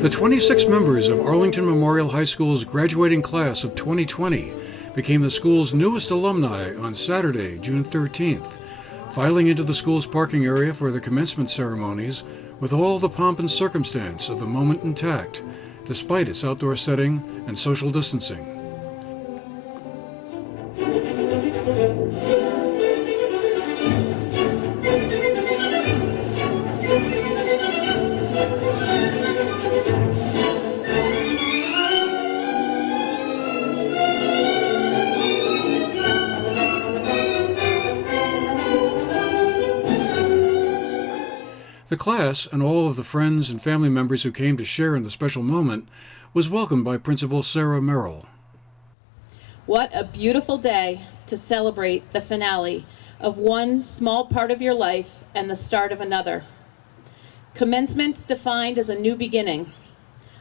The 26 members of Arlington Memorial High School's graduating class of 2020 became the school's newest alumni on Saturday, June 13th, filing into the school's parking area for the commencement ceremonies with all the pomp and circumstance of the moment intact, despite its outdoor setting and social distancing. The class and all of the friends and family members who came to share in the special moment was welcomed by Principal Sarah Merrill. What a beautiful day to celebrate the finale of one small part of your life and the start of another. Commencement's defined as a new beginning,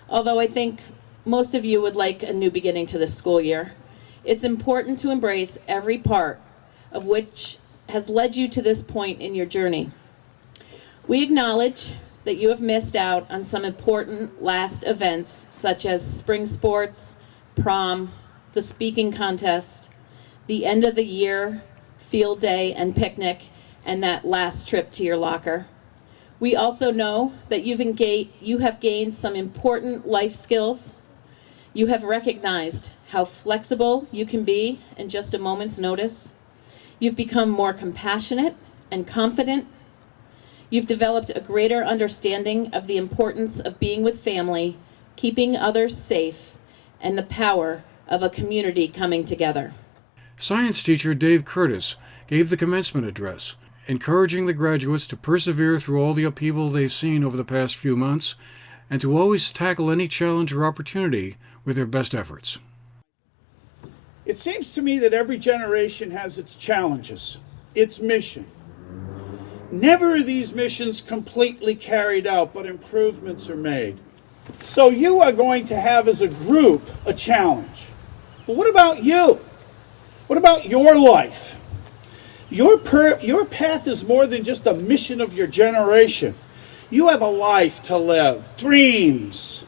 although I think most of you would like a new beginning to this school year. It's important to embrace every part of which has led you to this point in your journey. We acknowledge that you have missed out on some important last events such as spring sports, prom, the speaking contest, the end of the year field day and picnic, and that last trip to your locker. We also know that you have gained some important life skills. You have recognized how flexible you can be in just a moment's notice. You've become more compassionate and confident. You've developed a greater understanding of the importance of being with family, keeping others safe, and the power of a community coming together. Science teacher Dave Curtis gave the commencement address, encouraging the graduates to persevere through all the upheaval they've seen over the past few months and to always tackle any challenge or opportunity with their best efforts. It seems to me that every generation has its challenges, its mission. Never are these missions completely carried out, but improvements are made. So you are going to have, as a group, a challenge. But what about you? What about your life? Your path is more than just a mission of your generation. You have a life to live, dreams,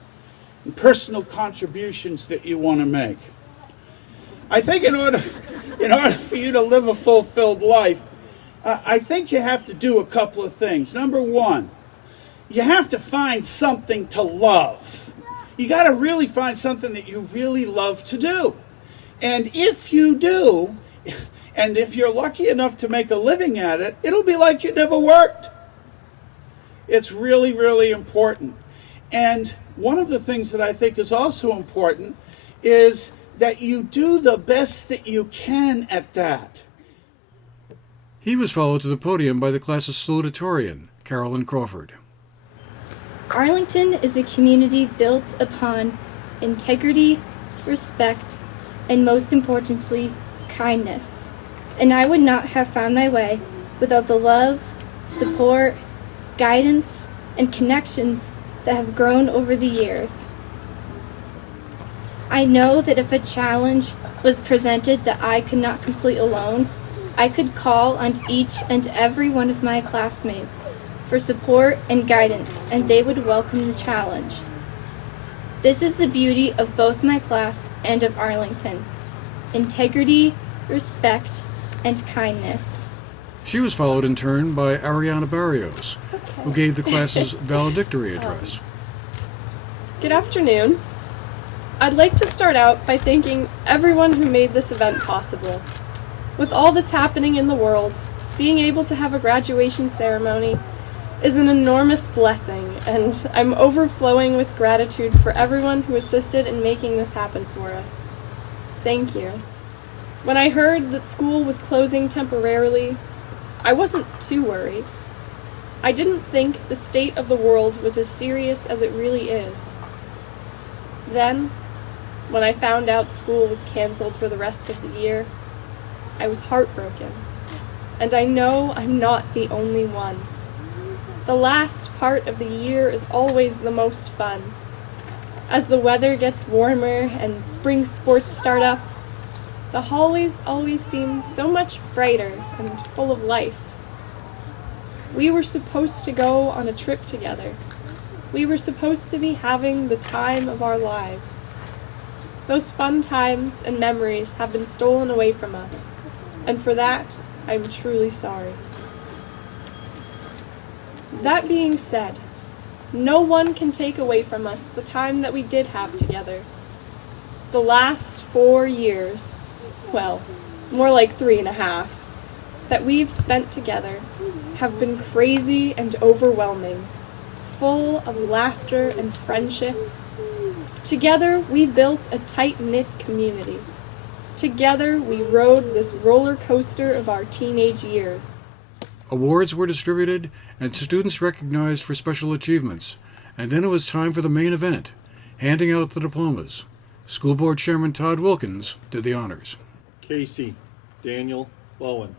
and personal contributions that you want to make. I think in order for you to live a fulfilled life, I think you have to do a couple of things. Number one, you have to find something to love. You got to really find something that you really love to do. And if you do, and if you're lucky enough to make a living at it, it'll be like you never worked. It's really, really important. And one of the things that I think is also important is that you do the best that you can at that. He was followed to the podium by the class's salutatorian, Carolyn Crawford. Arlington is a community built upon integrity, respect, and most importantly, kindness. And I would not have found my way without the love, support, guidance, and connections that have grown over the years. I know that if a challenge was presented that I could not complete alone, I could call on each and every one of my classmates for support and guidance, and they would welcome the challenge. This is the beauty of both my class and of Arlington: integrity, respect, and kindness. She was followed in turn by Ariana Barrios, who gave the class's valedictory address. Good afternoon. I'd like to start out by thanking everyone who made this event possible. With all that's happening in the world, being able to have a graduation ceremony is an enormous blessing, and I'm overflowing with gratitude for everyone who assisted in making this happen for us. Thank you. When I heard that school was closing temporarily, I wasn't too worried. I didn't think the state of the world was as serious as it really is. Then, when I found out school was canceled for the rest of the year, I was heartbroken. And I know I'm not the only one. The last part of the year is always the most fun. As the weather gets warmer and spring sports start up, the hallways always seem so much brighter and full of life. We were supposed to go on a trip together, We were supposed to be having the time of our lives. Those fun times and memories have been stolen away from us, and for that, I am truly sorry. That being said, no one can take away from us the time that we did have together. The last 4 years, well, more like 3.5, that we've spent together have been crazy and overwhelming, full of laughter and friendship. Together, we built a tight-knit community. Together, we rode this roller coaster of our teenage years. Awards were distributed and students recognized for special achievements. And then it was time for the main event, handing out the diplomas. School Board Chairman Todd Wilkins did the honors. Casey Daniel Bowen.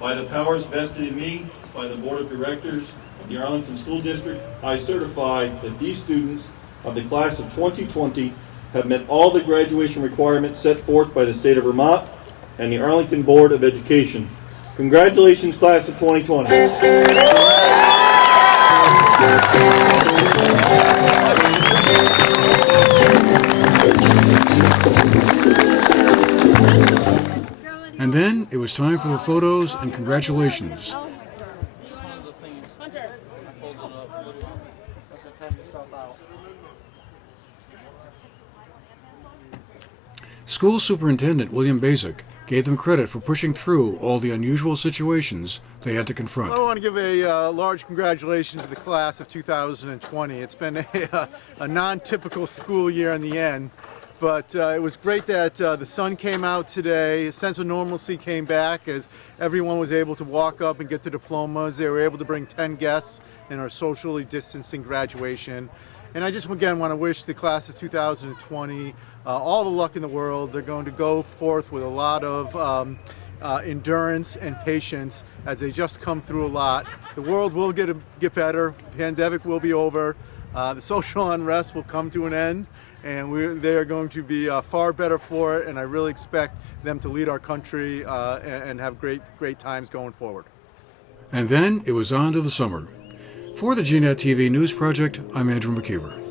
By the powers vested in me by the Board of Directors of the Arlington School District, I certify that these students of the class of 2020 have met all the graduation requirements set forth by the state of Vermont and the Arlington Board of Education. Congratulations, class of 2020. And then it was time for the photos and congratulations. School Superintendent William Basic gave them credit for pushing through all the unusual situations they had to confront. I want to give a large congratulations to the class of 2020. It's been a non-typical school year in the end, but it was great that the sun came out today. A sense of normalcy came back as everyone was able to walk up and get the diplomas. They were able to bring 10 guests in our socially distancing graduation. And I just again want to wish the class of 2020 all the luck in the world. They're going to go forth with a lot of endurance and patience as they just come through a lot. The world will get better. The pandemic will be over. The social unrest will come to an end, and they are going to be far better for it. And I really expect them to lead our country and have great times going forward. And then it was on to the summer. For the GNAT-TV News Project, I'm Andrew McKeever.